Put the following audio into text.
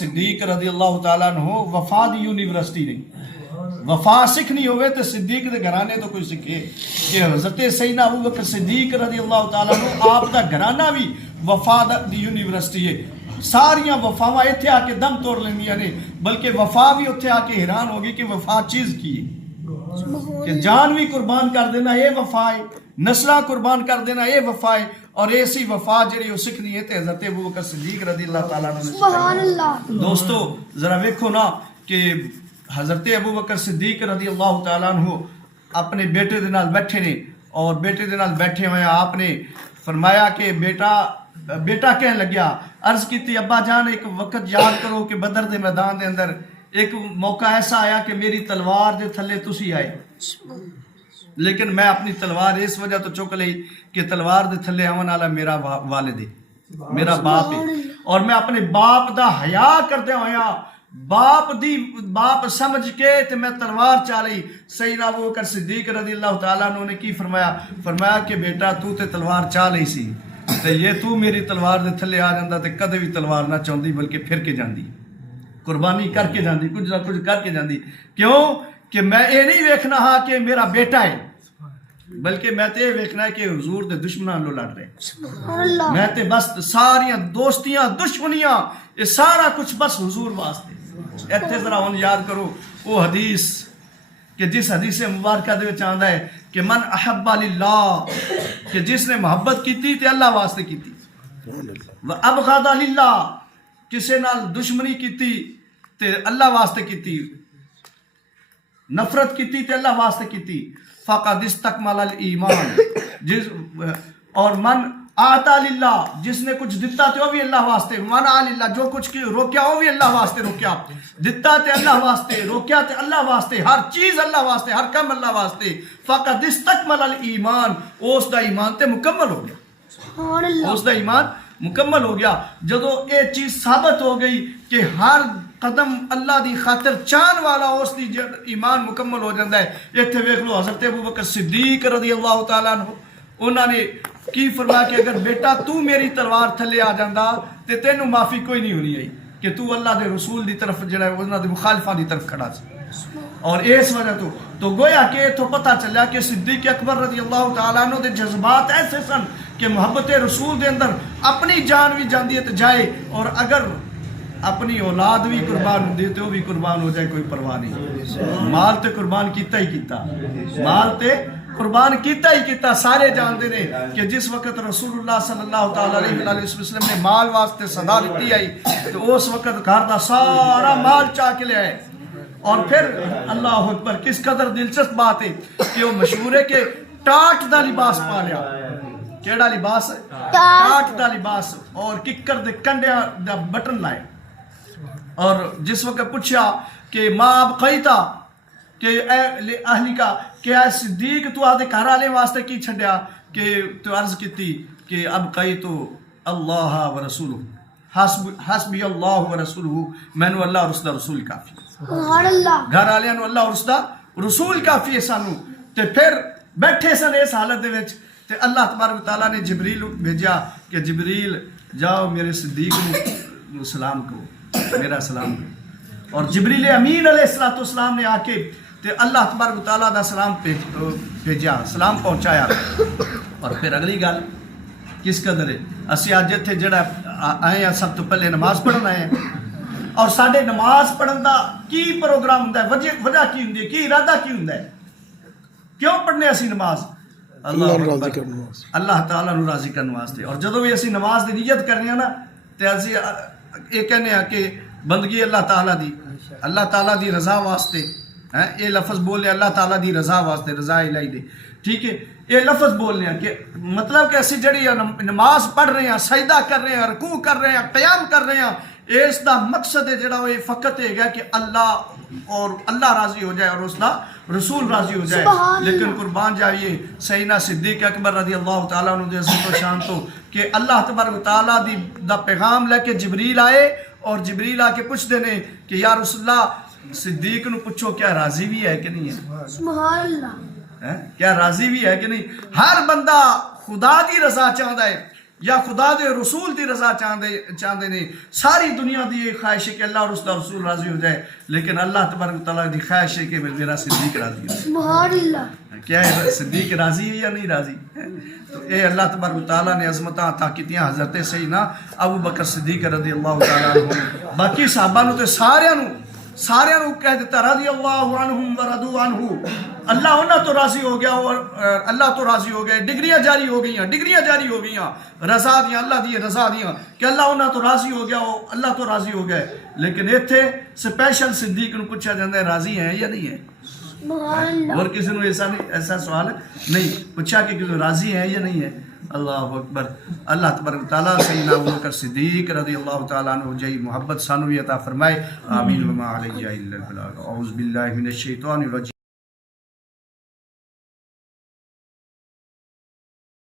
صدیق رضی اللہ تعالیٰ عنہ وفا دی یونیورسٹی نہیں، وفا سکھنی ہوئے تو صدیق دے گھرانے تو کوئی سکھے کہ حضرت سیدنا ابو بکر صدیق رضی اللہ تعالیٰ عنہ آپ دا گھرانہ بھی وفا دی یونیورسٹی ہے۔ ساریاں وفاواں اتھے آ کے دم توڑ لیندیاں نے، بلکہ وفا بھی اتھے آ کے حیران ہوگی کہ وفا چیز کی ہے، کہ جان بھی قربان کر دینا یہ وفا ہے، نسلہ قربان کر دینا یہ وفا ہے، اور ایسی وفا جڑی وہ سکھنی ہے تے حضرت ابو بکر صدیق رضی اللہ تعالیٰ عنہ نے سبحان اللہ۔ دوستو ذرا ویکھو نا کہ حضرت ابو بکر صدیق رضی اللہ تعالیٰ عنہ اپنے بیٹے دے نال بیٹھے نے، اور بیٹے دے نال بیٹھے ہوئے آپ نے فرمایا کہ بیٹا کہنے لگیا، عرض کیتی ابا جان ایک وقت یاد کرو کہ بدر دے میدان دے اندر ایک موقع ایسا آیا کہ میری تلوار دے تھلے تسی آئے، لیکن میں اپنی تلوار اس وجہ تو چک لئی کہ تلوار دے تھلے آون والا میرا والد ہے، میرا باپ ہے، اور میں اپنے باپ دا حیا کردے ہویا باپ سمجھ کے تے میں تلوار چالی۔ سیدنا ابو بکر صدیق رضی اللہ تعالیٰ عنہ نے کی فرمایا کہ بیٹا تو تے تلوار چالی سی تے یہ تو میری تلوار دے تھلے آ جاندا تے کدے بھی تلوار نہ چاہندی بلکہ پھر کے جاندی، قربانی کر کے جاندی، کچھ نہ کچھ کر کے جاندی۔ کیوں کہ میں یہ نہیں ویکھنا ہاں کہ میرا بیٹا ہے، بلکہ میں تے ویکھنا ہے کہ حضور دے دشمناں نال لڑ رہے، میں تے بس ساریاں دوستیاں دشمنیاں یہ سارا کچھ بس حضور واسطے۔ ایتھے ذرا ہن یاد کرو وہ حدیث کہ جس حدیث مبارکہ دے وچ آندا ہے کہ من احب للہ، کہ جس نے محبت کیتی تے اللہ واسطے کیتی، وابغض للہ کسے نال دشمنی کیتی تے اللہ واسطے کیتی، نفرت کیتی تے اللہ واسطے کیتی، فقد استکمل الایمان، اور من آتا للہ جس نے کچھ دتا تے وہ بھی اللہ واسطے، منع للہ جو کچھ روکیا وہ بھی اللہ واسطے روکیا، دتا تے اللہ واسطے، روکیا تے اللہ واسطے، ہر چیز اللہ واسطے، ہر کم اللہ واسطے، فقد استکمل الایمان، اس دا ایمان تے مکمل ہو گیا، اس دا ایمان مکمل ہو گیا۔ جدو یہ چیز ثابت ہو گئی کہ ہر قدم اللہ دی خاطر چان والا اس دی ایمان مکمل ہو جاتا ہے۔ اتنے ویکھ لو حضرت ابو بکر صدیق رضی اللہ تعالیٰ عنہ انہوں نے کی فرمایا کہ اگر بیٹا تو میری تلوار تھلے آ جاندا تے تینوں معافی کوئی نہیں ہونی آئی کہ تو اللہ دے رسول دی طرف جڑا ہے انہاں دے مخالفاں دی طرف کھڑا سی، اور اس وجہ تو گویا کہ تو پتہ چلا کہ صدیق اکبر رضی اللہ تعالیٰ عنہ دے جذبات ایسے سن کہ محبت رسول دے اندر اپنی جان بھی جاندی ہے تے جائے، اور اگر اپنی اولاد بھی قربان ہوندی تے وہ بھی قربان ہو جائے کوئی پرواہ نہیں، مال تے قربان کیتا ہی کیتا، مال تے قربان کیتا ہی کیتا۔ سارے جانتے ہیں کہ جس وقت رسول اللہ صلی اللہ تعالیٰ علیہ وسلم نے مال واسطے صدا دیتی آئی تو اس وقت گھر دا سارا مال چاہ کے لے آئے، اور پھر اللہ اکبر کس قدر دلچسپ بات ہے کہ وہ مشہور ہے کہ ٹاٹ دا لباس پا لیا۔ کیڑا لباس ہے؟ ٹاٹ دا لباس، اور ککر دے کنڈیاں دا بٹن لائے، اور جس وقت پوچھا کہ ماں ابقیتا کہ اے اہلی کا کہ اے صدیق تو آدھے گھر والے واسطے کی چھڈیا، کہ تو عرض کیتی کہ ابقیتو اللہ و رسولہ، حسبی اللہ و رسولہ، مینو اللہ اور اس دا رسول کافی، گھر والے نو اللہ اور اس دا رسول کافی ہے سانو۔ تے پھر بیٹھے سن اس حالت دے وچ تے اللہ تبارک تعالیٰ نے جبریل بھیجا کہ جبریل جاؤ میرے صدیق نو سلام کرو، میرا سلام کرو، اور جبریل امین علیہ السلام نے آ کے تے اللہ تبارک تعالیٰ دا سلام بھیجا، سلام پہنچایا۔ اور پھر اگلی گل کس قدر ہے، اسی اج اتنے جڑا آئے ہیں سب تو پہلے نماز پڑھن آئے ہیں، اور ساڈے نماز پڑھن دا کی پروگرام ہوندا ہے، وجہ کی ہوندی ہے، کی ارادہ کی ہوندا ہے، کیوں پڑھنے اسی نماز؟ اللہ تعالیٰ نو راضی کرنے واسطے۔ اور جدو بھی اسی نماز دی نیت کرنے ہیں نا تے اسی یہ کہنے ہیں کہ بندگی اللہ تعالیٰ دی، اللہ تعالیٰ دی رضا واسطے، یہ لفظ بولنے اللہ تعالیٰ دی رضا واسطے، رضا الہی دے، ٹھیک ہے، یہ لفظ بولنے ہیں کہ مطلب کہ اسی جڑی نماز پڑھ رہے ہیں، سجدہ کر رہے ہیں، رکوع کر رہے ہیں، قیام کر رہے ہیں، اس دا مقصد ہے جڑا وہ فقط ہے گا کہ اللہ راضی ہو جائے اور اس دا رسول راضی ہو جائے۔ لیکن قربان جائیے سیدنا صدیق اکبر رضی اللہ تعالیٰ عنہ جیسے تو شان تو کہ اللہ تبارک تعالیٰ دا پیغام لے کے جبریل آئے، اور جبریل آ کے پوچھ دینے کہ یا رسول اللہ صدیق نو پوچھو کیا راضی بھی ہے کہ نہیں ہے، سبحان اللہ، کیا راضی بھی ہے کہ نہیں۔ ہر بندہ خدا دی رضا چاہتا ہے، یا خدا دے رسول دی رضا چاہتے نے. ساری دنیا دی ایک خواہش ہے کہ اللہ اور اس کا رسول راضی ہو جائے, لیکن اللہ تبارک و تعالیٰ دی خواہش ہے کہ میرا صدیق راضی ہو. سبحان اللہ. کیا ہے, صدیق راضی ہے یا نہیں راضی؟ تو اے اللہ تبارک و تعالیٰ نے عظمتاں عطا کیتیاں حضرت سیدنا ابو بکر صدیق رضی اللہ تعالیٰ عنہ. باقی صحابہ نو تے سارے نو کہہ دیتا رضی اللہ عنہم ورضوا عنہ. اللہ انہاں تو راضی ہو گیا اور اللہ تو راضی ہو گئے. ڈگریاں جاری ہو گئیاں رضا دیاں, اللہ دی رضا دیاں کہ اللہ انہاں تو راضی ہو گیا, اللہ تو راضی ہو گئے. لیکن ایتھے سپیشل صدیق نو پوچھا جاندہ ہے راضی ہیں یا نہیں ہے؟ اور کسی نے ایسا سوال نہیں پوچھا کہ راضی ہیں یا نہیں ہے. اللہ اکبر. اللہ تبارک تعالیٰ سیدنا ابو بکر صدیق رضی اللہ تعالیٰ عنہ جی محبت سانو بھی عطا فرمائے. آمین وما علیہ الا البلاغ. اعوذ باللہ من الشیطان الرجیم.